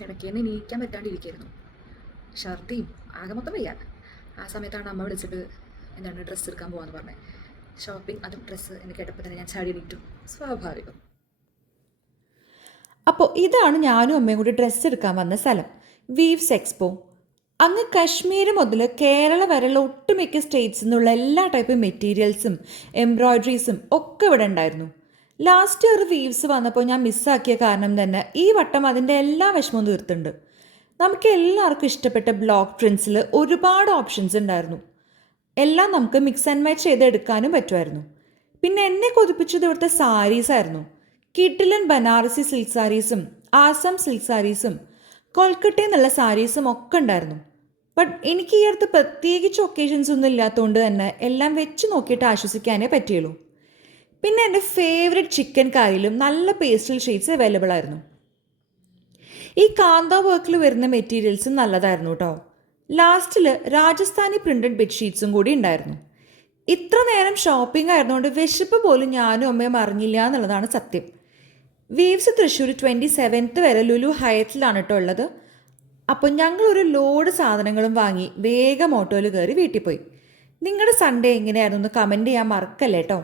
കിടക്കേന്ന് എണീക്കാൻ പറ്റാണ്ടിരിക്കായിരുന്നു. ഛർദിയും ആകെ മൊത്തം വയ്യ. ആ സമയത്താണ് അമ്മ വിളിച്ചിട്ട് എന്താണ് ഡ്രസ്സ് എടുക്കാൻ പോകാമെന്ന് പറഞ്ഞത്. ഷോപ്പിംഗ്, അതും ഡ്രസ്സ് എന്ന് കേട്ടപ്പോൾ തന്നെ ഞാൻ ചാടി എണീറ്റു. സ്വാഭാവികം. അപ്പോൾ ഇതാണ് ഞാനും അമ്മയും കൂടി ഡ്രസ്സ് എടുക്കാൻ വന്ന സ്ഥലം, വീവ്സ് എക്സ്പോ. അങ്ങ് കശ്മീർ മുതൽ കേരള വരെയുള്ള ഒട്ടുമിക്ക സ്റ്റേറ്റ്സിൽ നിന്നുള്ള എല്ലാ ടൈപ്പ് മെറ്റീരിയൽസും എംബ്രോയ്ഡറീസും ഒക്കെ ഇവിടെ ഉണ്ടായിരുന്നു. ലാസ്റ്റ് ഇയർ വീവ്സ് വന്നപ്പോൾ ഞാൻ മിസ്സാക്കിയ കാരണം തന്നെ ഈ വട്ടം അതിൻ്റെ എല്ലാ വിഷമവും തീർത്തുണ്ട്. നമുക്ക് എല്ലാവർക്കും ഇഷ്ടപ്പെട്ട ബ്ലോക്ക് പ്രിൻസിൽ ഒരുപാട് ഓപ്ഷൻസ് ഉണ്ടായിരുന്നു. എല്ലാം നമുക്ക് മിക്സ് ആൻഡ് മാച്ച് ചെയ്തെടുക്കാനും പറ്റുമായിരുന്നു. പിന്നെ എന്നെ കൊതിപ്പിച്ചത് ഇവിടുത്തെ സാരീസ് ആയിരുന്നു. കിഡിലൻ ബനാറസി സിൽക്ക് സാരീസും ആസാം സിൽക്ക് സാരീസും കൊൽക്കട്ടയിൽ നിന്നുള്ള സാരീസും ഒക്കെ ഉണ്ടായിരുന്നു. ബട്ട് എനിക്ക് ഈ അടുത്ത് പ്രത്യേകിച്ച് ഒക്കേഷൻസ് ഒന്നും ഇല്ലാത്തതുകൊണ്ട് തന്നെ എല്ലാം വെച്ച് നോക്കിയിട്ട് ആശ്വസിക്കാനേ പറ്റിയുള്ളൂ. പിന്നെ എൻ്റെ ഫേവറേറ്റ് ചിക്കൻ കാരിലും നല്ല പേസ്റ്റൽ ഷെയ്ഡ്സ് അവൈലബിൾ ആയിരുന്നു. ഈ കാന്ത വർക്കിൽ വരുന്ന മെറ്റീരിയൽസും നല്ലതായിരുന്നു കേട്ടോ. ലാസ്റ്റിൽ രാജസ്ഥാനി പ്രിന്റഡ് ബെഡ്ഷീറ്റ്സും കൂടി ഉണ്ടായിരുന്നു. ഇത്ര നേരം ഷോപ്പിംഗ് ആയിരുന്നുകൊണ്ട് വിശപ്പ് പോലും ഞാനും അമ്മയും അറിഞ്ഞില്ല എന്നുള്ളതാണ് സത്യം. വീവ്സ് തൃശ്ശൂർ 27th വരെ ലുലു ഹയത്തിലാണ് കേട്ടോ ഉള്ളത്. അപ്പോൾ ഞങ്ങളൊരു ലോഡ് സാധനങ്ങളും വാങ്ങി വേഗം ഓട്ടോയിൽ കയറി വീട്ടിൽ പോയി. നിങ്ങളുടെ സൺഡേ എങ്ങനെയായിരുന്നു എന്ന് കമൻറ്റ് ചെയ്യാൻ മറക്കല്ലേ കേട്ടോ.